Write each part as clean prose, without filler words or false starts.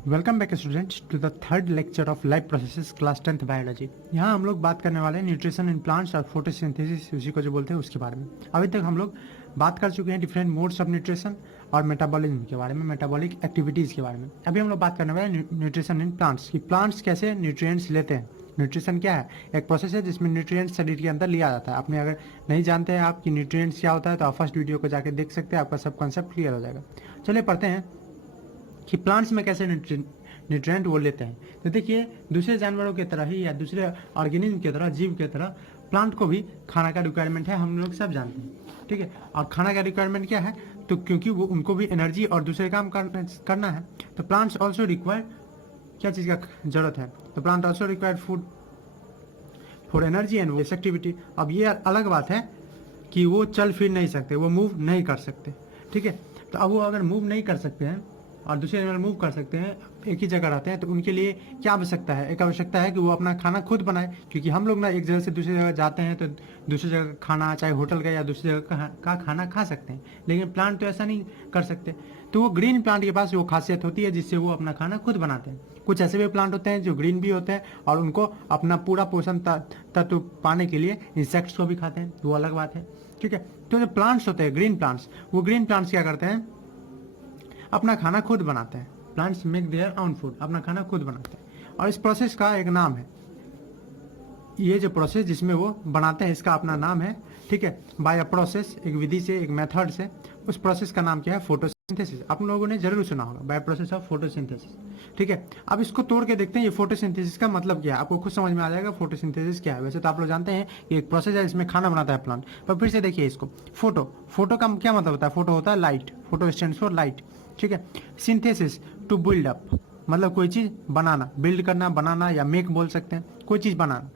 Welcome back students to the third lecture of life processes class 10th biology. यहाँ हम लोग बात करने वाले हैं न्यूट्रिशन इन प्लांट्स और फोटोसिंथेसिस, उसी को जो बोलते हैं उसके बारे में। अभी तक हम लोग बात कर चुके हैं डिफरेंट मोड्स ऑफ न्यूट्रिशन और मेटाबॉलिज्म के बारे में, मेटाबॉलिक एक्टिविटीज़ के बारे में। अभी हम लोग बात करने वाले हैं न्यूट्रिशन इन प्लांट्स कि प्लांट्स कैसे न्यूट्रिएंट्स लेते हैं। न्यूट्रिशन क्या है? एक प्रोसेस है जिसमें न्यूट्रिएंट्स शरीर के अंदर लिया जाता है। आपने अगर नहीं जानते हैं आप कि न्यूट्रिएंट्स क्या होता है तो आप फर्स्ट वीडियो को जाकर देख सकते हैं, आपका सब कॉन्सेप्ट क्लियर हो जाएगा। चलिए पढ़ते हैं कि प्लांट्स में कैसे न्यूट्रिएंट वो लेते हैं। तो देखिए, दूसरे जानवरों की तरह ही या दूसरे ऑर्गेनिज्म की तरह, जीव की तरह प्लांट को भी खाना का रिक्वायरमेंट है, हम लोग सब जानते हैं, ठीक है। और खाना का रिक्वायरमेंट क्या है? तो क्योंकि वो उनको भी एनर्जी और दूसरे काम करना है, तो प्लांट्स ऑल्सो रिक्वायर क्या चीज़ का जरूरत है? तो plant also require food for energy and waste activity. अब ये अलग बात है कि वो चल फिर नहीं सकते, वो मूव नहीं कर सकते, ठीक है। तो अब वो अगर मूव नहीं कर सकते हैं और दूसरे एनिमल मूव कर सकते हैं, एक ही जगह रहते हैं, तो उनके लिए क्या आवश्यकता है? एक आवश्यकता है कि वो अपना खाना खुद बनाए, क्योंकि हम लोग ना एक जगह से दूसरी जगह जाते हैं तो दूसरी जगह खाना, चाहे होटल का या दूसरी जगह का खाना खा सकते हैं, लेकिन प्लांट तो ऐसा नहीं कर सकते। तो वो ग्रीन प्लांट के पास वो खासियत होती है जिससे वो अपना खाना खुद बनाते हैं। कुछ ऐसे भी प्लांट होते हैं जो ग्रीन भी होते हैं और उनको अपना पूरा पोषण तत्व पाने के लिए इंसेक्ट्स को भी खाते हैं, वो अलग बात है, ठीक है। तो जो प्लांट्स होते हैं ग्रीन प्लांट्स, वो ग्रीन प्लांट्स क्या करते हैं? अपना खाना खुद बनाते हैं। Plants make their own food, अपना खाना खुद बनाते हैं। और इस प्रोसेस का एक नाम है, ये जो प्रोसेस जिसमें वो बनाते हैं इसका अपना नाम है, ठीक है। बाय अ प्रोसेस, एक विधि से, एक मेथड से, उस प्रोसेस का नाम क्या है? फोटोसिंथेसिस। आप लोगों ने जरूर सुना होगा, बाय प्रोसेस ऑफ फोटोसिंथेसिस, ठीक है। अब इसको तोड़ के देखते हैं ये फोटोसिंथेसिस का मतलब क्या है। आपको खुद समझ में आ जाएगा फोटोसिंथेसिस क्या है। वैसे तो आप लोग जानते हैं कि एक प्रोसेस है इसमें खाना बनाता है प्लांट, पर फिर से देखिए इसको। फोटो का क्या मतलब होता है? फोटो होता है light, photo stands for light, ठीक है। सिंथेसिस, टू बिल्ड अप, मतलब कोई चीज बनाना, बिल्ड करना, बनाना या मेक बोल सकते हैं, कोई चीज बनाना।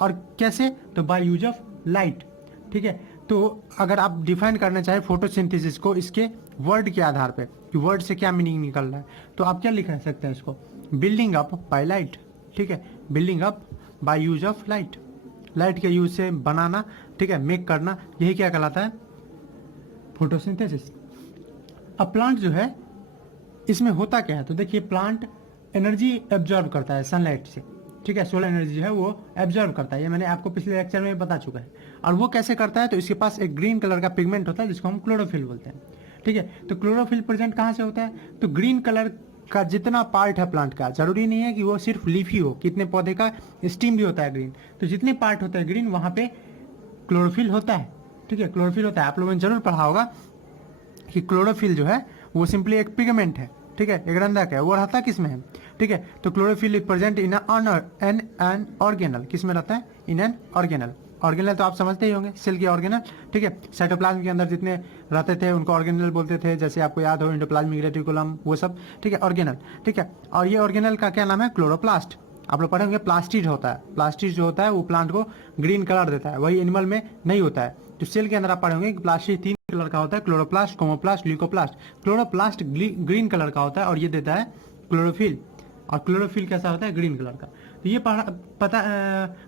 और कैसे? तो बाय यूज ऑफ लाइट, ठीक है। तो अगर आप डिफाइन करना चाहे फोटोसिंथेसिस को इसके वर्ड के आधार पे कि वर्ड से क्या मीनिंग निकल रहा है, तो आप क्या लिख सकते हैं इसको? बिल्डिंग अप बाय लाइट, ठीक है। Building up by use of light, light के यूज से बनाना, ठीक है, मेक करना, यही क्या कहलाता है? फोटोसिंथेसिस। अब प्लांट जो है इसमें होता क्या है? तो देखिए, प्लांट एनर्जी एब्जॉर्ब करता है सनलाइट से, ठीक है। सोलर एनर्जी जो है वो एब्जॉर्ब करता है, ये मैंने आपको पिछले लेक्चर में बता चुका है। और वो कैसे करता है? तो इसके पास एक ग्रीन कलर का पिगमेंट होता है जिसको हम क्लोरोफिल बोलते हैं, ठीक है। तो क्लोरोफिल प्रेजेंट कहाँ से होता है? तो ग्रीन कलर का जितना पार्ट है प्लांट का, जरूरी नहीं है कि वो सिर्फ लीफ ही हो, कितने पौधे का स्टीम भी होता है ग्रीन, तो जितने पार्ट होते हैं ग्रीन वहाँ पे क्लोरोफिल होता है, ठीक है। क्लोरोफिल होता है, आप लोगों ने जरूर पढ़ा होगा कि क्लोरोफिल जो है वो सिंपली एक पिगमेंट है, ठीक है, एक रंधक है। वो रहता किस में है? ठीक है। तो chlorophyll is present in an organelle, किस में रहता है? In an organelle. ऑर्गेनल तो आप समझते ही होंगे, सेल के ऑर्गेनल, ठीक है। साइटोप्लाज्म के अंदर जितने रहते थे उनको ऑर्गेनल बोलते थे, जैसे आपको याद हो एंडोप्लाज्मिक रेटिकुलम, वो सब, ठीक है, ऑर्गेनल, ठीक है। और ये ऑर्गेनल का क्या नाम है? क्लोरोप्लास्ट। आप लोग पढ़ेंगे प्लास्टिड होता है, प्लास्टिड जो होता है वो प्लांट को ग्रीन कलर देता है, वही एनिमल में नहीं होता है। तो सेल के अंदर आप पढ़ेंगे कि प्लास्टिड 3 कलर का होता है, chloroplast, chromoplast, leucoplast. Chloroplast green colour का होता है और ये देता है क्लोरोफिल। और क्लोरोफिल कैसा होता है? ग्रीन कलर का। तो ये पता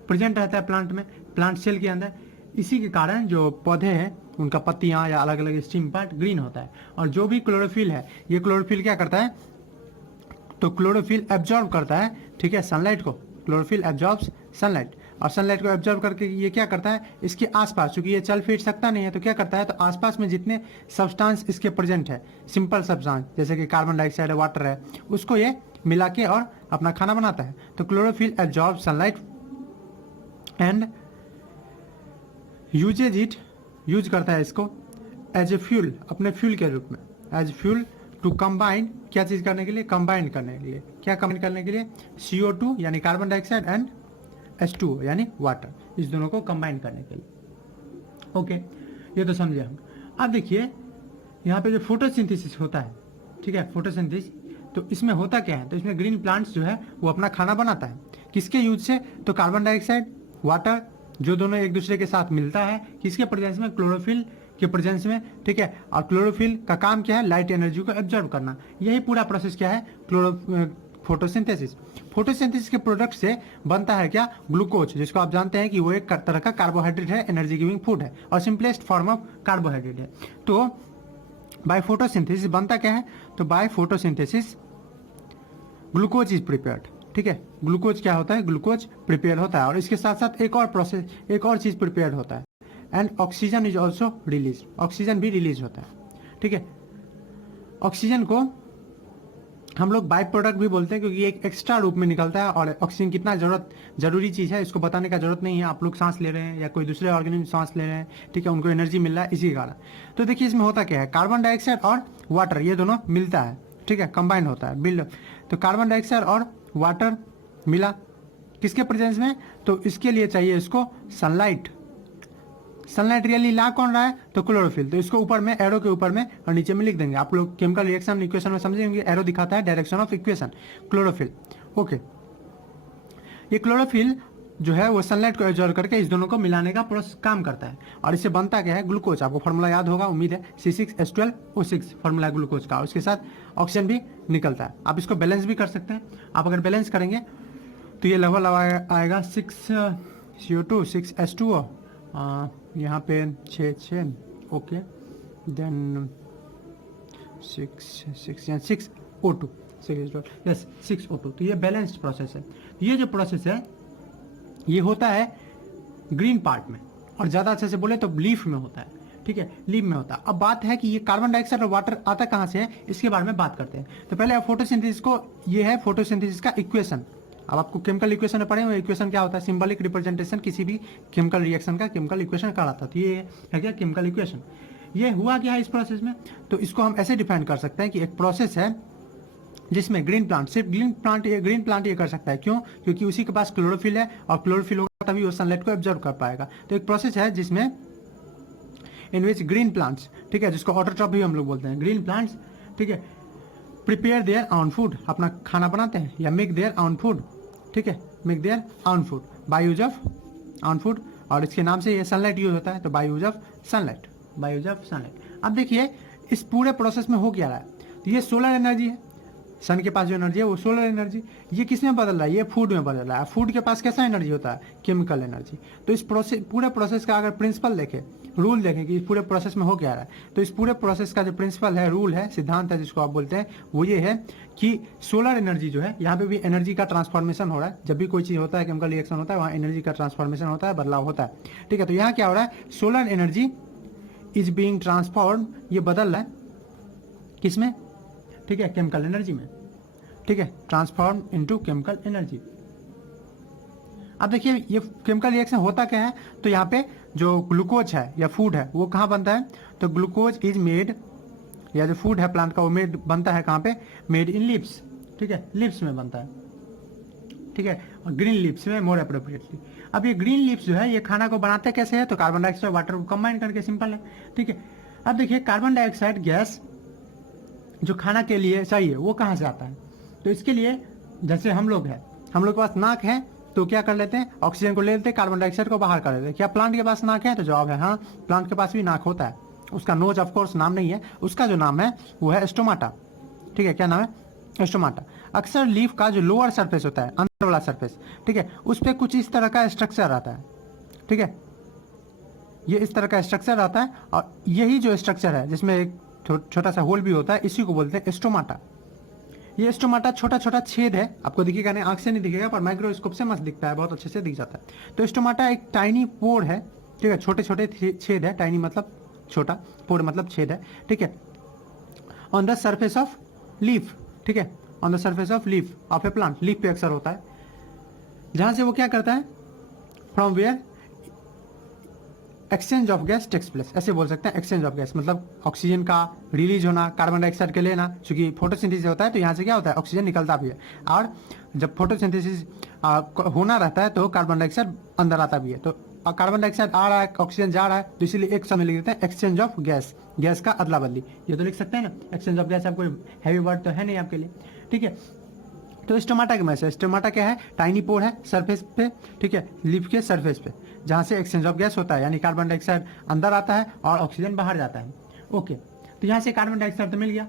प्रेजेंट रहता है प्लांट में, प्लांट सेल के अंदर। इसी के कारण जो पौधे हैं उनका पत्तियां या अलग अलग स्टीम पार्ट ग्रीन होता है। और जो भी क्लोरोफिल है, ये क्लोरोफिल क्या करता है? तो क्लोरोफिल एब्जॉर्ब करता है, ठीक है, सनलाइट को। क्लोरोफिल एब्जॉर्ब्स सनलाइट, और सनलाइट को एब्जॉर्ब करके ये क्या करता है? इसके आसपास, क्योंकि ये चल फिर सकता नहीं है, तो क्या करता है? तो आसपास में जितने सब्सटेंस इसके प्रेजेंट है, सिंपल सब्सटेंस जैसे कि कार्बन डाइऑक्साइड है, वाटर है, उसको ये मिला के और अपना खाना बनाता है। तो chlorophyll absorb sunlight and uses it, use करता है इसको एज ए फ्यूल, अपने फ्यूल के रूप में, एज फ्यूल टू कंबाइन, क्या चीज करने के लिए? कंबाइन करने के लिए। क्या कंबाइन करने के लिए? CO2 यानी कार्बन डाइऑक्साइड एंड H2O यानी वाटर, इस दोनों को कंबाइन करने के लिए। ओके, ये तो समझे हम। अब देखिए यहाँ पे जो फोटोसिंथेसिस होता है, ठीक है, फोटोसिंथेसिस, तो इसमें होता क्या है? तो इसमें ग्रीन प्लांट्स जो है वो अपना खाना बनाता है, किसके यूज से? तो कार्बन डाइऑक्साइड, वाटर, जो दोनों एक दूसरे के साथ मिलता है, किसके प्रेजेंस में? क्लोरोफिल के प्रेजेंस में, ठीक है। और क्लोरोफिल का काम क्या है? लाइट एनर्जी को एब्जॉर्ब करना। यही पूरा प्रोसेस क्या है? फोटोसिंथेसिस। फोटोसिंथेसिस के प्रोडक्ट से बनता है क्या? ग्लूकोज, जिसको आप जानते हैं कि वो एक तरह का कार्बोहाइड्रेट है, एनर्जी गिविंग फूड है और सिंपलेस्ट फॉर्म ऑफ कार्बोहाइड्रेट है। तो बाय फोटोसिंथेसिस बनता क्या है? तो by photosynthesis glucose is prepared, ठीक है। ग्लूकोज क्या होता है, ग्लूकोज प्रिपेयर होता है और इसके साथ साथ एक और प्रोसेस, एक और चीज प्रिपेयर होता है, and oxygen is also release, oxygen भी रिलीज होता है, ठीक है। ऑक्सीजन को हम लोग बाई प्रोडक्ट भी बोलते हैं क्योंकि ये एक एक्स्ट्रा रूप में निकलता है और ऑक्सीजन कितना जरूरी चीज़ है इसको बताने का जरूरत नहीं है। आप लोग सांस ले रहे हैं या कोई दूसरे ऑर्गेनिज्म सांस ले रहे हैं, ठीक है, उनको एनर्जी मिल रहा है इसी कारण। तो देखिए इसमें होता क्या है, कार्बन डाइऑक्साइड और वाटर ये दोनों मिलता है, ठीक है, कंबाइन होता है, बिल्ड। तो कार्बन डाइऑक्साइड और वाटर मिला किसके प्रेजेंस में, तो इसके लिए चाहिए इसको सनलाइट। सनलाइट रियली ला कौन रहा है, तो क्लोरोफिल। तो इसको ऊपर में एरो के ऊपर में और नीचे में लिख देंगे। आप लोग केमिकल रिएक्शन इक्वेशन में समझेंगे, एरो दिखाता है direction of equation, chlorophyll. Okay, ये क्लोरोफिल जो है वो सनलाइट को एब्जॉर्ब करके इस दोनों को मिलाने का प्रोसेस काम करता है और इससे बनता क्या है, ग्लूकोज। आपको फॉर्मूला याद होगा उम्मीद है, C6H12O6 फॉर्मूला है ग्लूकोज का, और उसके साथ ऑक्सीजन भी निकलता है। आप इसको बैलेंस भी कर सकते हैं। आप अगर बैलेंस करेंगे तो ये लगभग आएगा 6CO2 6H2O, यहाँ पे 6 okay, then 6O2 yes 6O2। तो ये बैलेंस्ड प्रोसेस है। ये जो प्रोसेस है ये होता है ग्रीन पार्ट में, और ज़्यादा अच्छे से बोले तो लीफ में होता है, ठीक है, लीफ में होता है। अब बात है कि ये कार्बन डाइऑक्साइड और वाटर आता कहाँ से है, इसके बारे में बात करते हैं। तो पहले फोटोसिंथेसिस को, ये है फोटोसिंथेसिस का इक्वेशन। अब आपको केमिकल इक्वेशन में पढ़े हुए, इक्वेशन क्या होता है, सिंबॉलिक रिप्रेजेंटेशन किसी भी केमिकल रिएक्शन का केमिकल इक्वेशन कहलाता है। तो ये है क्या, केमिकल इक्वेशन। ये हुआ क्या है इस प्रोसेस में, तो इसको हम ऐसे डिफाइन कर सकते हैं कि एक प्रोसेस है जिसमें ग्रीन प्लांट, सिर्फ ग्रीन प्लांट ये कर सकता है। क्यों, क्योंकि उसी के पास क्लोरोफिल है और क्लोरोफिल होगा तभी वो सनलाइट को एब्जॉर्ब कर पाएगा। तो एक प्रोसेस है जिसमें इन विच ग्रीन प्लांट्स, ठीक है, जिसको ऑटोट्रॉफ भी हम लोग बोलते हैं, ग्रीन प्लांट्स, ठीक है, प्रिपेयर देयर ऑन फूड, अपना खाना बनाते हैं, या मेक देयर ऑन फूड, ठीक है, make their on food by use of on food, और इसके नाम से ये सनलाइट यूज होता है, तो by use of sunlight, by use of sunlight. अब देखिए इस पूरे प्रोसेस में हो क्या रहा है, तो ये सोलर एनर्जी है, सन के पास जो एनर्जी है वो सोलर एनर्जी, ये किस में बदल रहा है, ये फूड में बदल रहा है। फूड के पास कैसा एनर्जी होता है, केमिकल एनर्जी। तो इस प्रोसेस, पूरे प्रोसेस का अगर प्रिंसिपल देखें, रूल देखें कि इस पूरे प्रोसेस में हो क्या रहा है, तो इस पूरे प्रोसेस का जो प्रिंसिपल है, रूल है, सिद्धांत है जिसको आप बोलते हैं, वो ये है कि सोलर एनर्जी जो है, यहाँ पे भी एनर्जी का ट्रांसफॉर्मेशन हो रहा है। जब भी कोई चीज होता है, केमिकल रिएक्शन होता है, वहाँ एनर्जी का ट्रांसफॉर्मेशन होता है, बदलाव होता है, ठीक है। तो यहाँ क्या हो रहा है, solar energy is being transform, ये बदल रहा है किसमें, ठीक है, केमिकल एनर्जी में, ठीक है, ट्रांसफॉर्म इनटू केमिकल एनर्जी। अब देखिए ये केमिकल रिएक्शन होता क्या है, तो यहाँ पे जो ग्लूकोज है या फूड है वो कहाँ बनता है, तो ग्लूकोज इज मेड, या जो फूड है प्लांट का वो मेड बनता है कहाँ पे, मेड इन लीव्स, ठीक है, लीव्स में बनता है, ठीक है, और ग्रीन लीव्स में मोर अप्रोप्रिएटली। अब ये ग्रीन लीव्स जो है ये खाना को बनाते कैसे है, तो कार्बन डाइऑक्साइड वाटर को कंबाइन करके, सिंपल है, ठीक है। अब देखिए कार्बन डाइऑक्साइड गैस जो खाना के लिए चाहिए वो कहाँ से आता है, तो इसके लिए जैसे हम लोग हैं, हम लोग के पास नाक है, तो क्या कर लेते हैं, ऑक्सीजन को ले लेते हैं, कार्बन डाइऑक्साइड को बाहर कर लेते हैं। क्या प्लांट के पास नाक है, तो जवाब है हाँ, प्लांट के पास भी नाक होता है। उसका नोज ऑफ कोर्स नाम नहीं है, उसका जो नाम है वो है स्टोमाटा, ठीक है, क्या नाम है, स्टोमाटा। अक्सर लीफ का जो लोअर सरफेस होता है, अंदर वाला सरफेस, ठीक है, उस पर कुछ इस तरह का स्ट्रक्चर आता है, ठीक है, ये इस तरह का स्ट्रक्चर आता है, और यही जो स्ट्रक्चर है जिसमें एक छोटा सा होल भी होता है, इसी को बोलते हैं स्टोमाटा। ये स्टोमाटा छोटा छोटा छेद है, आपको दिखेगा नहीं, आंख से नहीं दिखेगा, पर माइक्रोस्कोप से मस्त दिखता है, बहुत अच्छे से दिख जाता है। तो स्टोमाटा एक टाइनी पोर है, ठीक है, छोटे छोटे छेद है, टाइनी मतलब छोटा, पोर मतलब छेद है, ठीक है, on the surface of leaf, ठीक है, on the surface of leaf of A plant, leaf पे अक्सर होता है, जहां से वो क्या करता है, from where exchange of gas takes place, ऐसे बोल सकते हैं, एक्सचेंज ऑफ गैस मतलब ऑक्सीजन का रिलीज होना, कार्बन डाइऑक्साइड के लेना, क्योंकि फोटोसिंथेसिस होता है तो यहाँ से क्या होता है, ऑक्सीजन निकलता भी है, और जब फोटोसिंथेसिस होना रहता है तो कार्बन डाइऑक्साइड अंदर आता भी है। तो कार्बन डाइऑक्साइड आ रहा है, ऑक्सीजन जा रहा है, तो इसीलिए एक समय लिख देते हैं एक्सचेंज ऑफ गैस, गैस का अदला बदली, ये तो लिख सकते हैं ना, एक्सचेंज ऑफ गैस। आपको हैवी वर्ड तो है नहीं आपके लिए, ठीक है। तो स्टोमाटा के मैसेज, स्टोमाटा क्या है, टाइनी पोर है सरफेस पे, ठीक है, लीफ के सरफेस पे, जहां से एक्सचेंज ऑफ गैस होता है, यानी कार्बन डाइऑक्साइड अंदर आता है और ऑक्सीजन बाहर जाता है। ओके, तो यहाँ से कार्बन डाइऑक्साइड तो मिल गया,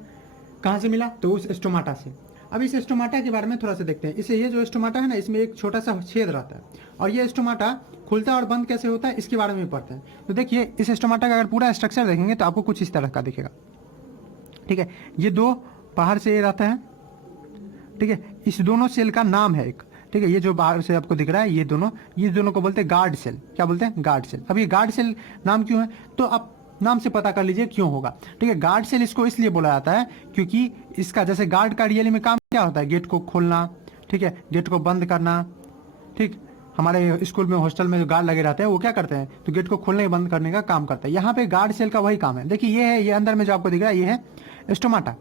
कहाँ से मिला, तो उस स्टोमाटा से। अब इस स्टोमाटा के बारे में थोड़ा सा देखते हैं। इसे, ये जो स्टोमाटा है ना, इसमें एक छोटा सा छेद रहता है, और ये स्टोमाटा खुलता और बंद कैसे होता है इसके बारे में पढ़ते हैं। तो देखिए इस स्टोमाटा का अगर पूरा स्ट्रक्चर देखेंगे तो आपको कुछ इस तरह का दिखेगा, ठीक है। ये दो बाहर से ये रहता है, ठीक है, इस दोनों सेल का नाम है एक, ठीक है, ये जो बाहर से आपको दिख रहा है ये दोनों को बोलते हैं गार्ड सेल। क्या बोलते हैं? Guard cell. अब ये गार्ड सेल नाम क्यों है, तो आप नाम से पता कर लीजिए क्यों होगा। ठीक है, गार्ड सेल इसको इसलिए बोला जाता है क्योंकि इसका जैसे गार्ड का रियली में काम क्या होता है, गेट को खोलना, ठीक है, गेट को बंद करना। ठीक, हमारे स्कूल में हॉस्टल में जो गार्ड लगे रहते हैं वो क्या करते हैं, तो गेट को खोलने बंद करने का काम करता है। यहाँ पे गार्ड सेल का वही काम है। देखिए ये है, ये अंदर में जो आपको दिख रहा है ये है स्टोमाटा।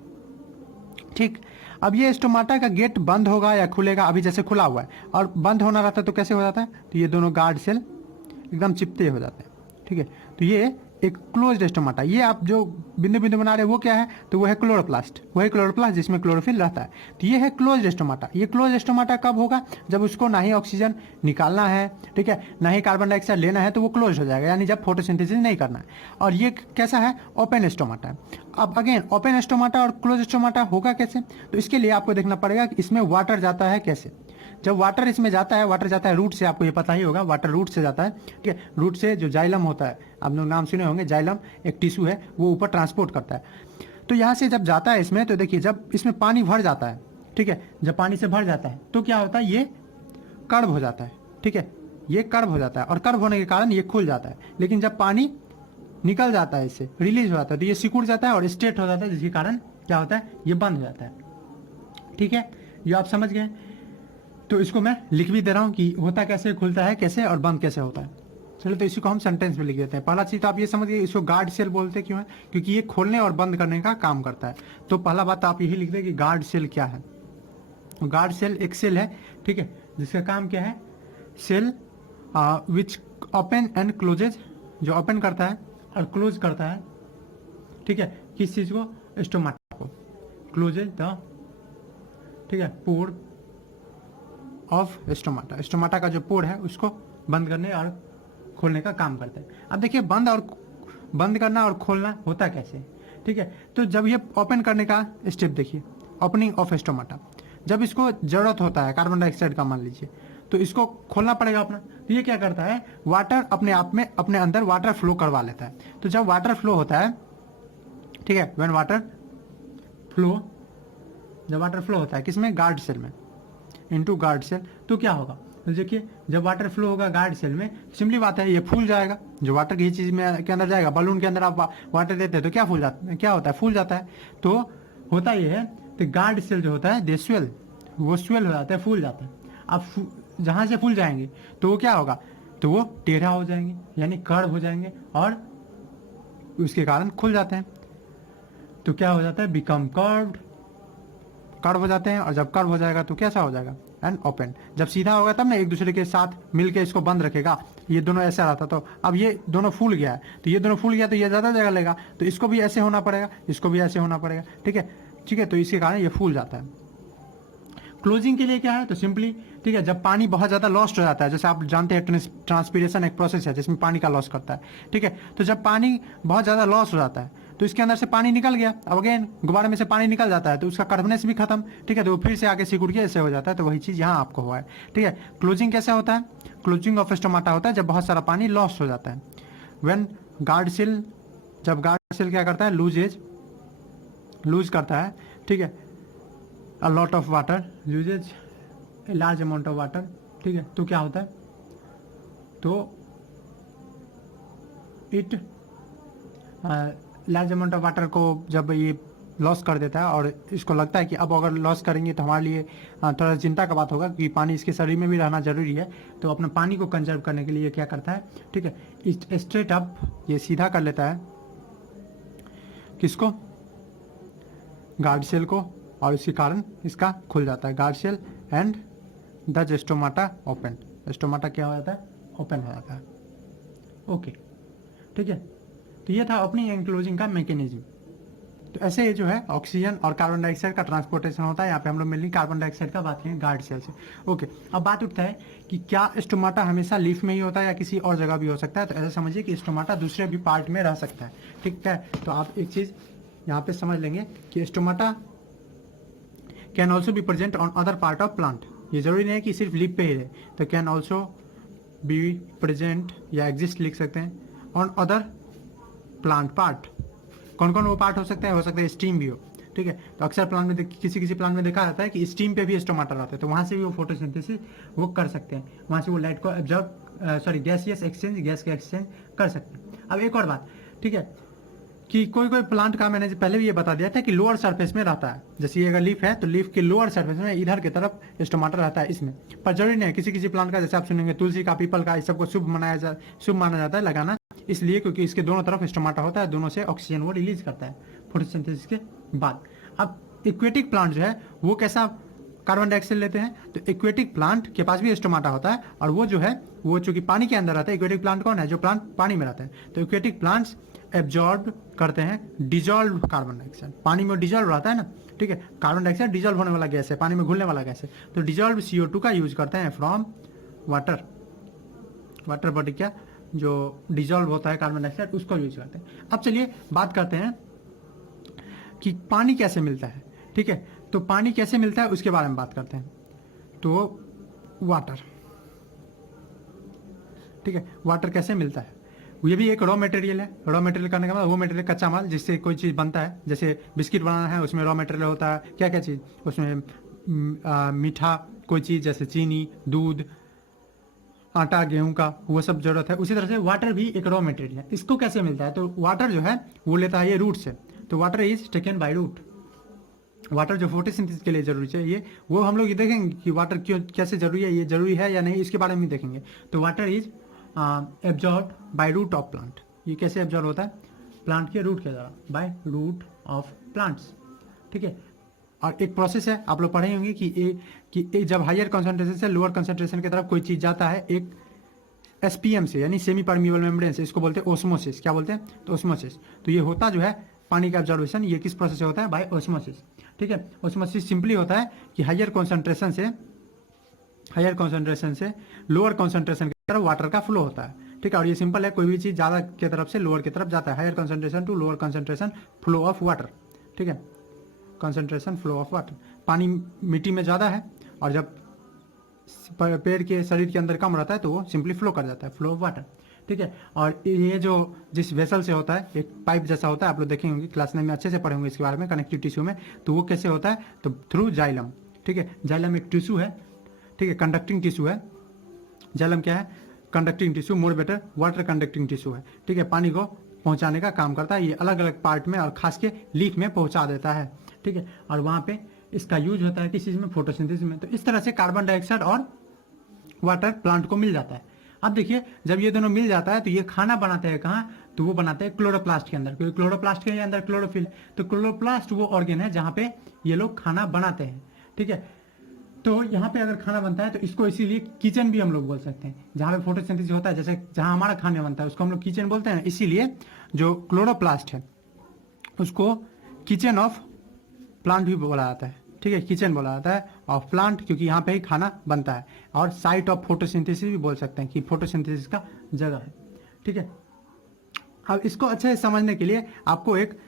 ठीक, अब ये स्टोमाटा का गेट बंद होगा या खुलेगा, अभी जैसे खुला हुआ है और बंद होना रहता है तो कैसे हो जाता है, तो ये दोनों गार्ड सेल एकदम चिपटे हो जाते हैं। ठीक है, तो ये एक क्लोज्ड स्टोमाटा। ये आप जो बिंदु बिंदु बना रहे हैं वो क्या है, तो वो है क्लोरोप्लास्ट, वही क्लोरोप्लास्ट जिसमें क्लोरोफिल रहता है। तो ये है क्लोज्ड स्टोमाटा। ये क्लोज्ड स्टोमाटा कब होगा, जब उसको ना ही ऑक्सीजन निकालना है, ठीक है, ना ही कार्बन डाइऑक्साइड लेना है, तो वो क्लोज हो जाएगा, यानी जब फोटोसिंथेसिस नहीं करना है। और ये कैसा है, ओपन स्टोमाटा है। अब अगेन ओपन स्टोमाटा और क्लोज स्टोमाटा होगा कैसे, तो इसके लिए आपको देखना पड़ेगा कि इसमें वाटर जाता है कैसे। जब वाटर इसमें जाता है, वाटर जाता है रूट से, आपको ये पता ही होगा, वाटर रूट से जाता है। ठीक है, रूट से जो जाइलम होता है, आप लोग नाम सुने होंगे, जाइलम एक टिश्यू है, वो ऊपर ट्रांसपोर्ट करता है। तो यहाँ से जब जाता है इसमें, तो देखिए जब इसमें पानी भर जाता है, ठीक है, जब पानी से भर जाता है तो क्या होता है, ये कर्व हो जाता है। ठीक है, ये कर्व हो जाता है और कर्व होने के कारण ये खुल जाता है। लेकिन जब पानी निकल जाता है, इससे रिलीज हो जाता है, तो ये सिकुड़ जाता है और स्ट्रेट हो जाता है, जिसके कारण क्या होता है, ये बंद हो जाता है। ठीक है, ये आप समझ गए। तो इसको मैं लिख भी दे रहा हूँ कि होता कैसे, खुलता है कैसे और बंद कैसे होता है। चलो तो इसी को हम सेंटेंस में लिख देते हैं। पहला चीज तो आप ये समझिए, इसको गार्ड सेल बोलते क्यों है, क्योंकि ये खोलने और बंद करने का काम करता है। तो पहला बात आप यही लिख दें कि गार्ड सेल क्या है। गार्ड सेल एक सेल है, ठीक है, जिसका काम क्या है, cell which open and closes, जो ओपन करता है और क्लोज करता है। ठीक है, किस चीज को, स्टोमाटा को, क्लोजेज द, ठीक है, पोर ऑफ स्टोमाटा। स्टोमाटा का जो पोर है उसको बंद करने और खोलने का काम करता है। अब देखिए बंद करना और खोलना होता कैसे। ठीक है, तो जब ये ओपन करने का स्टेप देखिए, ओपनिंग ऑफ स्टोमाटा, जब इसको जरूरत होता है कार्बन डाइऑक्साइड का मान लीजिए, तो इसको खोलना पड़ेगा अपना। तो ये क्या करता है, वाटर अपने आप में अपने अंदर वाटर फ्लो करवा लेता है। तो जब वाटर फ्लो होता है, ठीक है, व्हेन वाटर फ्लो, जब वाटर फ्लो होता है किसमें, गार्ड सेल में, इनटू गार्ड सेल, तो क्या होगा, तो देखिए जब वाटर फ्लो होगा गार्ड सेल में, सिंपली बात है ये फूल जाएगा। जो वाटर की चीज में के अंदर जाएगा, बलून के अंदर आप वाटर देते हैं तो क्या फूल जाता है, क्या होता है, फूल जाता है। तो होता ये है, तो गार्ड सेल जो होता है दे स्वेल, वो स्वेल हो जाता है, फूल जाता है। अब जहां से फूल जाएंगे तो वो क्या होगा, तो वो टेढ़ा हो जाएंगे, यानी कर्व हो जाएंगे और उसके कारण खुल जाते हैं। तो क्या हो जाता है, बिकम कर्व्ड, कर्व हो जाते हैं। और जब कर्व हो जाएगा तो कैसा हो जाएगा, एंड ओपन। जब सीधा होगा तब ना एक दूसरे के साथ मिलके इसको बंद रखेगा, ये दोनों ऐसा रहता। तो अब ये दोनों फूल गया है, तो ये दोनों फूल गया तो ये ज्यादा जगह लेगा, तो इसको भी ऐसे होना पड़ेगा, इसको भी ऐसे होना पड़ेगा। ठीक है, ठीक है, तो इसके कारण ये फूल जाता है। क्लोजिंग के लिए क्या है, तो सिंपली, ठीक है, जब पानी बहुत ज्यादा लॉस्ट हो जाता है, जैसे आप जानते हैं ट्रांसपीरेशन एक प्रोसेस है जिसमें पानी का लॉस करता है। ठीक है, तो जब पानी बहुत ज्यादा लॉस हो जाता है तो इसके अंदर से पानी निकल गया, अब अगेन गुब्बारे में से पानी निकल जाता है तो उसका कर्वनेस भी खत्म। ठीक है, तो वो फिर से आगे सिकुड़ के ऐसे हो जाता है। तो वही चीज यहाँ आपको हुआ है। ठीक है, क्लोजिंग कैसे होता है, क्लोजिंग ऑफ स्टोमाटा होता है जब बहुत सारा पानी लॉस हो जाता है। व्हेन गार्ड सेल, जब गार्ड सेल क्या करता है, लूज करता है, ठीक है, a lot of water, usage a large amount of water. ठीक है, तो क्या होता है, तो it large amount of water को जब ये लॉस कर देता है और इसको लगता है कि अब अगर लॉस करेंगे तो हमारे लिए थोड़ा चिंता का बात होगा कि पानी इसके शरीर में भी रहना जरूरी है। तो अपने पानी को कंजर्व करने के लिए क्या करता है, ठीक है, स्ट्रेट अप ये सीधा कर लेता है, किसको, गार्ड सेल को, और इसी कारण इसका खुल जाता है guard cell and the stomata open. Stomata क्या हो जाता है, ओपन हो जाता है। ओके, ठीक है, तो ये था ओपनिंग एंड क्लोजिंग का मैकेनिज्म। तो ऐसे ये जो है ऑक्सीजन और कार्बन डाइऑक्साइड का ट्रांसपोर्टेशन होता है। यहाँ पे हम लोग मेनली कार्बन डाइऑक्साइड का बात करें गार्ड सेल से। ओके, अब बात उठता है कि क्या स्टोमाटा हमेशा लीफ में ही होता है या किसी और जगह भी हो सकता है। तो ऐसा समझिए कि स्टोमाटा दूसरे भी पार्ट में रह सकता है। ठीक है, तो आप एक चीज यहाँ पे समझ लेंगे कि stomata can also be present on other part of plant. ये जरूरी नहीं है कि सिर्फ लीफ पे ही रहे, तो कैन ऑल्सो बी प्रेजेंट या एग्जिस्ट लिख सकते हैं ऑन अदर प्लांट पार्ट। कौन कौन वो पार्ट हो सकता है स्टीम भी हो, ठीक है। तो अक्सर प्लांट में किसी किसी प्लांट में देखा जाता है कि स्टीम पे भी स्टोमाटा रहता है, तो वहाँ से भी वो फोटोसिंथेसिस वो कर सकते हैं, वहाँ से वो लाइट को एब्जॉर्ब गैसियस एक्सचेंज, गैस के एक्सचेंज कर सकते हैं। अब एक और बात, ठीक है, कि कोई कोई प्लांट का मैंने पहले भी ये बता दिया था कि लोअर सरफेस में रहता है, जैसे ये अगर लीफ है तो लीफ के लोअर सरफेस में इधर की तरफ स्टोमाटा रहता है इसमें, पर जरूरी नहीं है। किसी किसी प्लांट का जैसे आप सुनेंगे तुलसी का, पीपल का, इस सबको शुभ माना जाता है लगाना, इसलिए क्योंकि इसके दोनों तरफ स्टोमाटा होता है, दोनों से ऑक्सीजन वो रिलीज करता है फोटोसिंथेसिस के बाद। अब इक्वेटिक प्लांट जो है वो कैसा कार्बन डाइऑक्साइड लेते हैं, तो इक्वेटिक प्लांट के पास भी स्टोमाटा होता है, और वो जो है वो चूंकि पानी के अंदर रहता है। इक्वेटिक प्लांट कौन है, जो प्लांट पानी में रहता है। तो इक्वेटिक प्लांट्स एब्जॉर्ब करते हैं डिजॉल्व कार्बन डाइऑक्साइड, पानी में डिजॉल्व रहता है ना, ठीक है। कार्बन डाइऑक्साइड डिजॉल्व होने वाला गैस है, पानी में घुलने वाला गैस है, तो डिजॉल्व CO2 का यूज करते हैं फ्रॉम वाटर, वाटर बॉडी क्या जो डिजॉल्व होता है कार्बन डाइऑक्साइड उसको यूज करते हैं। अब चलिए बात करते हैं कि पानी कैसे मिलता है, ठीक है। तो पानी कैसे मिलता है उसके बारे में बात करते हैं। तो वाटर, ठीक है, वाटर कैसे मिलता है, ये भी एक रॉ मटेरियल है। रॉ मटेरियल करने का मतलब वो मटेरियल कच्चा माल जिससे कोई चीज़ बनता है, जैसे बिस्किट बनाना है उसमें रॉ मटेरियल होता है, क्या क्या चीज़ उसमें, मीठा कोई चीज़ जैसे चीनी, दूध, आटा, गेहूं का, वो सब जरूरत है। उसी तरह से वाटर भी एक रॉ मटेरियल है। इसको कैसे मिलता है, तो वाटर जो है वो लेता है ये रूट से, तो water is taken by root. Water जो फोटोसिंथेसिस के लिए जरूरी चाहिए वो हम लोग ये देखेंगे कि वाटर क्यों कैसे जरूरी है, ये जरूरी है या नहीं, इसके बारे में देखेंगे। तो water is absorb by root of plant. ये कैसे एब्जॉर्ब होता है, प्लांट के रूट के द्वारा, बाय रूट ऑफ प्लांट्स, ठीक है। और एक प्रोसेस है, आप लोग पढ़े होंगे कि जब हायर कॉन्सेंट्रेशन से लोअर कॉन्सेंट्रेशन की तरफ कोई चीज़ जाता है एक SPM से, यानी सेमी परमिएबल मेम्ब्रेन से, इसको बोलते हैं ओस्मोसिस। क्या बोलते हैं, तो ओस्मोसिस। तो ये होता जो है पानी का ऑब्जर्वेशन, ये किस प्रोसेस से होता है, बाय ओस्मोसिस, ठीक है। ओस्मोसिस सिंपली होता है कि हायर कॉन्सेंट्रेशन से लोअर कॉन्सेंट्रेशन की तरफ वाटर का फ्लो होता है, ठीक है। और ये सिंपल है, कोई भी चीज़ ज़्यादा की तरफ से लोअर की तरफ जाता है, higher concentration to lower concentration flow of water, ठीक है। कॉन्सेंट्रेशन फ्लो ऑफ वाटर, पानी मिट्टी में ज़्यादा है और जब पेड़ के शरीर के अंदर कम रहता है तो वो सिंपली फ्लो कर जाता है, फ्लो ऑफ वाटर, ठीक है। और ये जो जिस वेसल से होता है, एक पाइप जैसा होता है, आप लोग देखे होंगे क्लास 9 में अच्छे से पढ़े होंगे इसके बारे में, कनेक्टिव टिश्यू में। तो वो कैसे होता है, तो थ्रू जाइलम, ठीक है। जाइलम एक टिश्यू है, ठीक है, कंडक्टिंग टिश्यू है। जाइलम क्या है, conducting tissue, more better water conducting tissue है, ठीक है। पानी को पहुंचाने का काम करता है, ये अलग अलग पार्ट में और खास के लीफ में पहुंचा देता है, ठीक है। और वहाँ पे इसका यूज होता है किस चीज़ में, फोटोसिंथेसिस में। तो इस तरह से कार्बन डाइऑक्साइड और वाटर प्लांट को मिल जाता है। अब देखिए जब ये दोनों मिल जाता है तो ये खाना बनाते हैं कहाँ, तो वो बनाते हैं क्लोरोप्लास्ट के अंदर, क्योंकि क्लोरोप्लास्ट के अंदर क्लोरोफिल, तो क्लोरोप्लास्ट वो ऑर्गेन है जहाँ पे ये लोग खाना बनाते हैं, ठीक है। तो यहाँ पे अगर खाना बनता है तो इसको इसीलिए किचन भी हम लोग बोल सकते हैं, जहाँ पे फोटोसिंथेसिस होता है, जैसे जहाँ हमारा खाना बनता है उसको हम लोग किचन बोलते हैं। इसीलिए जो क्लोरोप्लास्ट है उसको किचन ऑफ प्लांट भी बोला जाता है, ठीक है, किचन बोला जाता है ऑफ प्लांट, क्योंकि यहाँ पे ही खाना बनता है। और साइट ऑफ फोटोसिंथेसिस भी बोल सकते हैं कि फोटोसिंथेसिस का जगह है, ठीक है। अब इसको अच्छे से समझने के लिए आपको एक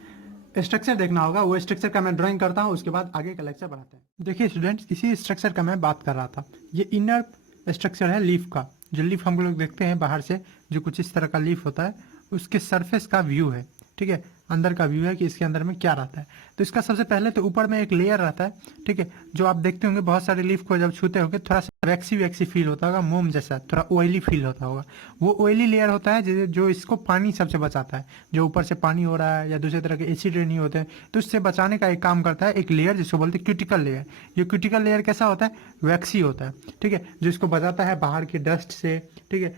स्ट्रक्चर देखना होगा, वो स्ट्रक्चर का मैं ड्राइंग करता हूँ, उसके बाद आगे का लेक्चर बढ़ाते हैं। देखिए स्टूडेंट्स, इसी स्ट्रक्चर का मैं बात कर रहा था। ये इनर स्ट्रक्चर है लीफ का, जो लीफ हम लोग देखते हैं बाहर से, जो कुछ इस तरह का लीफ होता है, उसके सरफेस का व्यू है, ठीक है, अंदर का व्यू है कि इसके अंदर में क्या रहता है। तो इसका सबसे पहले तो ऊपर में एक लेयर रहता है, ठीक है, जो आप देखते होंगे बहुत सारे लीफ को जब छूते होंगे थोड़ा सा वैक्सी फील होता होगा, मोम जैसा, थोड़ा ऑयली फील होता होगा। वो ऑयली लेयर होता है जो इसको पानी सबसे बचाता है, जो ऊपर से पानी हो रहा है या दूसरे तरह के एसिड रेन होते हैं तो उससे बचाने का एक काम करता है एक लेयर, जिसको बोलते हैं क्यूटिकल लेयर। ये क्यूटिकल लेयर कैसा होता है, वैक्सी होता है, ठीक है, जो इसको बचाता है बाहर के डस्ट से, ठीक है,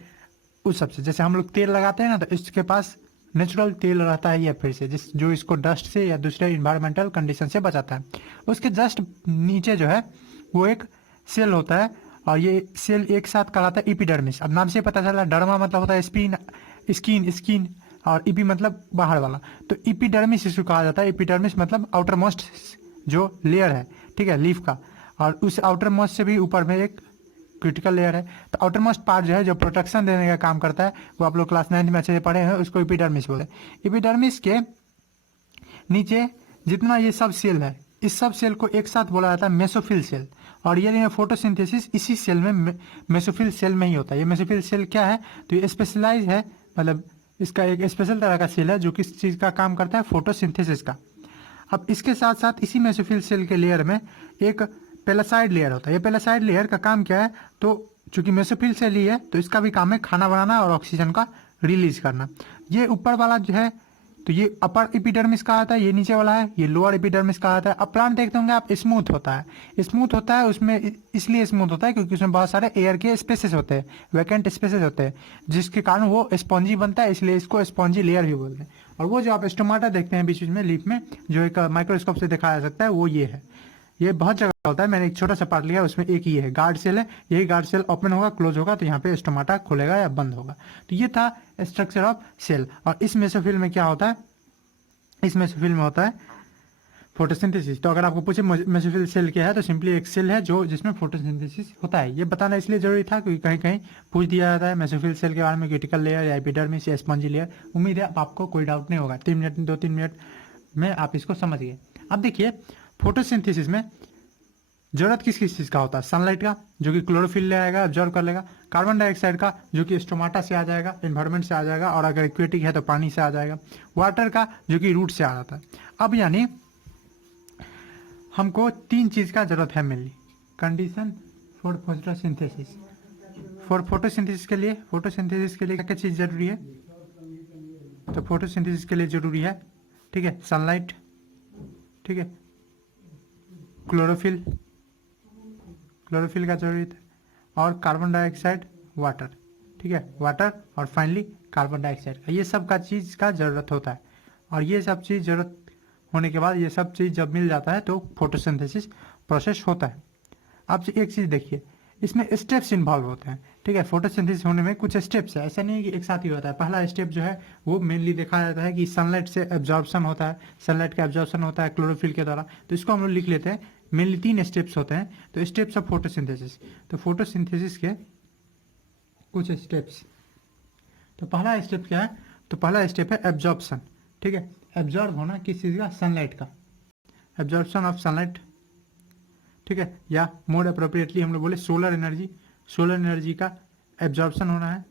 उस सबसे। जैसे हम लोग तेल लगाते हैं ना, तो इसके पास नेचुरल तेल रहता है या फिर से जो इसको डस्ट से या दूसरे इन्वायरमेंटल कंडीशन से बचाता है। उसके जस्ट नीचे जो है वो एक सेल होता है, और ये सेल एक साथ कहलाता है एपिडर्मिस। अब नाम से पता चला, डर्मा मतलब होता है स्किन और इपी मतलब बाहर वाला, तो एपिडर्मिस इसको कहा जाता है। एपिडर्मिस मतलब आउटर मोस्ट जो लेयर है, ठीक है, लीफ का, और उस आउटर मोस्ट से भी ऊपर में एक क्रिटिकल लेयर है। तो आउटर मोस्ट पार्ट जो है जो प्रोटेक्शन देने का काम करता है, वो आप लोग क्लास 9 में अच्छे से पढ़े हैं, उसको एपिडर्मिस बोलते हैं। एपिडर्मिस के नीचे जितना ये सब सेल है, इस सब सेल को एक साथ बोला जाता है मेसोफिल सेल, और ये फोटोसिंथेसिस इसी सेल में मेसोफिल सेल में ही होता है। ये मेसोफिल सेल क्या है, तो ये स्पेशलाइज है, मतलब इसका एक स्पेशल तरह का सेल है जो किस चीज़ का काम करता है, फोटोसिंथेसिस का। अब इसके साथ साथ इसी मेसोफिल सेल के लेयर में एक पेलासाइड लेयर होता है। ये पेलासाइड लेयर का काम क्या है, तो चूंकि मेसोफिल सेल ही है तो इसका भी काम है खाना बनाना और ऑक्सीजन का रिलीज करना। ये ऊपर वाला जो है तो ये अपर एपिडर्मिस का आता है, ये नीचे वाला है ये लोअर एपिडर्मिस का आता है। अब प्लांट देखते होंगे आप, स्मूथ होता है। स्मूथ होता है उसमें इसलिए स्मूथ होता है क्योंकि उसमें बहुत सारे एयर के स्पेसेस होते हैं, वैकेंट स्पेसेस होते हैं, जिसके कारण वो स्पॉन्जी बनता है, इसलिए इसको स्पॉन्जी लेयर भी बोलते हैं। और वो जो आप स्टोमाटा देखते हैं बीच बीच में लीफ में, जो एक माइक्रोस्कोप से दिखाया जा सकता है, वो ये है। ये बहुत जगह होता है, मैंने एक छोटा सा पार्ट लिया, उसमें एक ये है गार्ड सेल है। यही गार्ड सेल ओपन होगा क्लोज होगा तो यहाँ पे स्टोमाटा खुलेगा या बंद होगा। तो ये था स्ट्रक्चर ऑफ सेल। और इस मेसोफिल में क्या होता है, इस मेसोफिल में होता है फोटोसिंथेसिस। तो अगर आपको पूछे मेसोफिल सेल क्या है तो सिंपली एक सेल है जो जिसमें फोटोसिंथेसिस होता है। ये बताना इसलिए जरूरी था क्योंकि कहीं कहीं पूछ दिया जाता है मेसोफिल सेल के बारे में, क्यूटिकल लेयर या एपिडर्मिस या स्पंजी लेयर। उम्मीद है आपको कोई डाउट नहीं होगा, 2-3 मिनट में आप इसको समझ गए। अब देखिए फोटोसिंथेसिस में जरूरत किस किस चीज़ का होता है, सनलाइट का जो कि क्लोरोफिल ले आएगा ऑब्जर्व कर लेगा, कार्बन डाइऑक्साइड का जो कि स्टोमाटा से आ जाएगा, एनवायरमेंट से आ जाएगा, और अगर एक्वेटिक है तो पानी से आ जाएगा, वाटर का जो कि रूट से आ जाता है। अब यानी हमको 3 चीज़ का जरूरत है mainly, condition for photosynthesis. For photosynthesis के लिए क्या क्या चीज़ जरूरी है, तो फोटोसिंथेसिस के लिए जरूरी है, ठीक है, सनलाइट, ठीक है, क्लोरोफिल का जरूरत है, और कार्बन डाइऑक्साइड, वाटर, ठीक है, वाटर और फाइनली कार्बन डाइऑक्साइड। ये सब का चीज़ का ज़रूरत होता है। और ये सब चीज़ ज़रूरत होने के बाद ये सब चीज़ जब मिल जाता है तो फोटोसिंथेसिस प्रोसेस होता है। अब एक चीज़ देखिए, इसमें स्टेप्स इन्वॉल्व होते हैं, ठीक है। फोटोसिंथेसिस होने में कुछ स्टेप्स है, ऐसा नहीं है कि एक साथ ही होता है। पहला स्टेप जो है वो मेनली देखा जाता है कि सनलाइट से एब्जॉर्प्शन होता है, सनलाइट का एब्जॉर्प्शन होता है क्लोरोफिल के द्वारा। तो इसको हम लोग लिख लेते हैं, मेनली 3 स्टेप्स होते हैं। तो स्टेप्स ऑफ फोटोसिंथेसिस, तो फोटोसिंथेसिस के कुछ स्टेप्स। तो पहला स्टेप क्या है, तो पहला स्टेप है एब्जॉर्प्शन, ठीक है, एब्जॉर्ब होना किस चीज़ का, सनलाइट का, एब्जॉर्प्शन ऑफ सनलाइट, ठीक है, या मोर अप्रोप्रिएटली हम लोग बोले सोलर एनर्जी का एब्जॉर्प्शन होना है,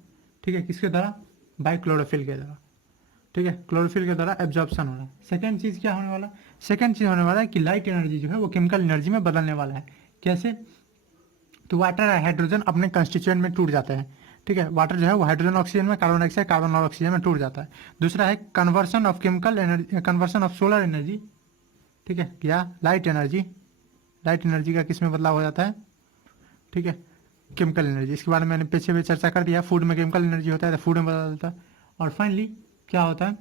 ठीक है, किसके द्वारा, बाय क्लोरोफिल के द्वारा, ठीक है, क्लोरोफिल के द्वारा एब्जॉर्प्शन होना है। सेकंड चीज़ क्या होने वाला, सेकंड चीज़ होने वाला है कि लाइट एनर्जी जो है वो केमिकल एनर्जी में बदलने वाला है। कैसे, तो वाटर और हाइड्रोजन अपने कंस्टिट्यूएंट में टूट जाते हैं, ठीक है, वाटर जो है वो हाइड्रोजन ऑक्सीजन में, कार्बन डाइऑक्साइड कार्बन और ऑक्सीजन में टूट जाता है। दूसरा है conversion of chemical energy, conversion of solar energy, ठीक है, या लाइट एनर्जी का किस में बदलाव हो जाता है, ठीक है, केमिकल एनर्जी। इसके बारे में मैंने पीछे भी चर्चा कर दिया, फूड में केमिकल एनर्जी होता है तो फूड में बदल जाता है। और फाइनली क्या होता है,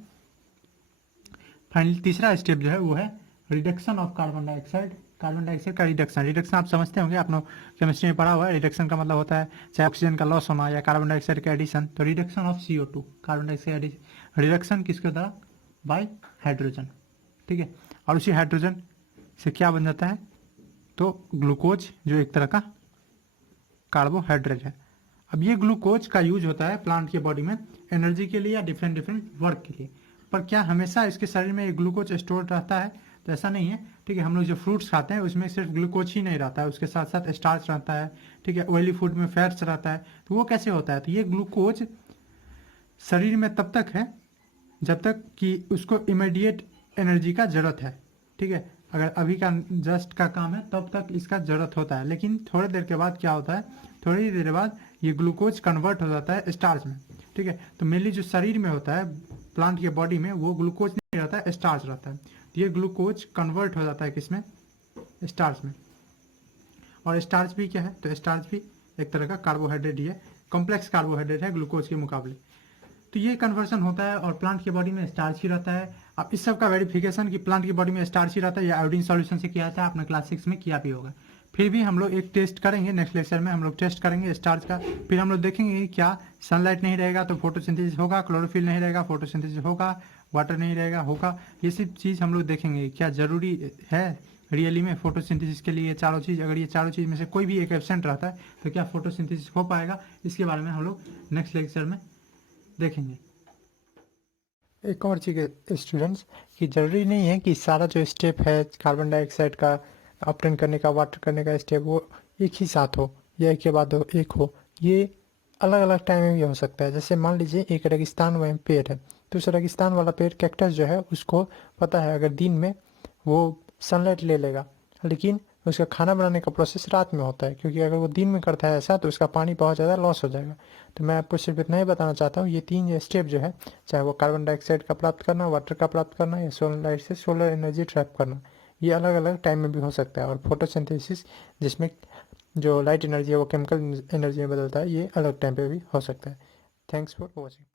फाइनली तीसरा स्टेप जो है वो है रिडक्शन ऑफ कार्बन डाइऑक्साइड का रिडक्शन आप समझते होंगे, आप लोग केमिस्ट्री में पढ़ा हुआ है। रिडक्शन का मतलब होता है चाहे ऑक्सीजन का लॉस होना या कार्बन डाइऑक्साइड का एडिशन। तो reduction of CO2, carbon dioxide reduction किसके द्वारा, बाय हाइड्रोजन, ठीक है। और उसी हाइड्रोजन से क्या बन जाता है, तो ग्लूकोज जो एक तरह का कार्बोहाइड्रेट है। अब ये ग्लूकोज का यूज होता है प्लांट के बॉडी में एनर्जी के लिए या डिफरेंट वर्क के लिए। पर क्या हमेशा इसके शरीर में ये ग्लूकोज स्टोर रहता है, तो ऐसा नहीं है, ठीक है। हम लोग जो फ्रूट्स खाते हैं उसमें सिर्फ ग्लूकोज ही नहीं रहता है, उसके साथ साथ स्टार्च रहता है, ठीक है, ऑयली फूड में फैट्स रहता है। तो वो कैसे होता है, तो ये ग्लूकोज शरीर में तब तक है जब तक कि उसको इमीडिएट एनर्जी का जरूरत है, ठीक है। अगर अभी का जस्ट का काम है तब तक इसका जरूरत होता है, लेकिन थोड़ी देर के बाद क्या होता है, थोड़ी देर बाद ये ग्लूकोज कन्वर्ट हो जाता है स्टार्च में, ठीक है। तो मेनली जो शरीर में होता है प्लांट के बॉडी में वो ग्लूकोज नहीं रहता है, स्टार्च रहता है। तो ये ग्लूकोज कन्वर्ट हो जाता है किसमें, स्टार्च में। और स्टार्च भी क्या है, तो स्टार्च भी एक तरह का कार्बोहाइड्रेट ही है, कॉम्प्लेक्स कार्बोहाइड्रेट है ग्लूकोज के मुकाबले। तो ये कन्वर्सन होता है और प्लांट के बॉडी में स्टार्च ही रहता है। अब इस सब का वेरिफिकेशन कि प्लांट की बॉडी में स्टार्च ही रहता है या आयोडीन सॉल्यूशन से किया जाता है, आपने क्लास 6 में किया भी होगा। फिर भी हम लोग एक टेस्ट करेंगे, नेक्स्ट लेक्चर में हम लोग टेस्ट करेंगे स्टार्च का। फिर हम लोग देखेंगे कि क्या सनलाइट नहीं रहेगा तो फोटोसिंथेसिस होगा, क्लोरोफिल नहीं रहेगा फोटोसिंथेसिस होगा, वाटर नहीं रहेगा होगा। ये सब चीज़ हम लोग देखेंगे क्या ज़रूरी है रियली में फोटोसिंथेसिस के लिए। चारों चीज़, अगर ये चारों चीज़ में से कोई भी एक एब्सेंट रहता है तो क्या फोटोसिंथेसिस हो पाएगा, इसके बारे में हम लोग नेक्स्ट लेक्चर में देखेंगे। एक और चीज़ स्टूडेंट्स कि ज़रूरी नहीं है कि सारा जो स्टेप है कार्बन डाइऑक्साइड का ऑब्टेन करने का, वाटर करने का स्टेप वो एक ही साथ हो या एक के बाद एक हो, ये अलग अलग टाइम में भी हो सकता है। जैसे मान लीजिए एक रेगिस्तान में पेड़ है, तो उस रेगिस्तान वाला पेड़ कैक्टस जो है उसको पता है अगर दिन में वो सनलाइट ले लेगा, लेकिन उसका खाना बनाने का प्रोसेस रात में होता है, क्योंकि अगर वो दिन में करता है ऐसा तो उसका पानी बहुत ज़्यादा लॉस हो जाएगा। तो मैं आपको सिर्फ इतना ही बताना चाहता हूँ, ये 3 स्टेप जो है, चाहे वो कार्बन डाइऑक्साइड का प्राप्त करना, वाटर का प्राप्त करना या सनलाइट से सोलर एनर्जी ट्रैप करना, ये अलग अलग टाइम में भी हो सकता है। और फोटोसिंथेसिस जिसमें जो लाइट एनर्जी है वो केमिकल एनर्जी में बदलता है, ये अलग टाइम पे भी हो सकता है। Thanks for watching.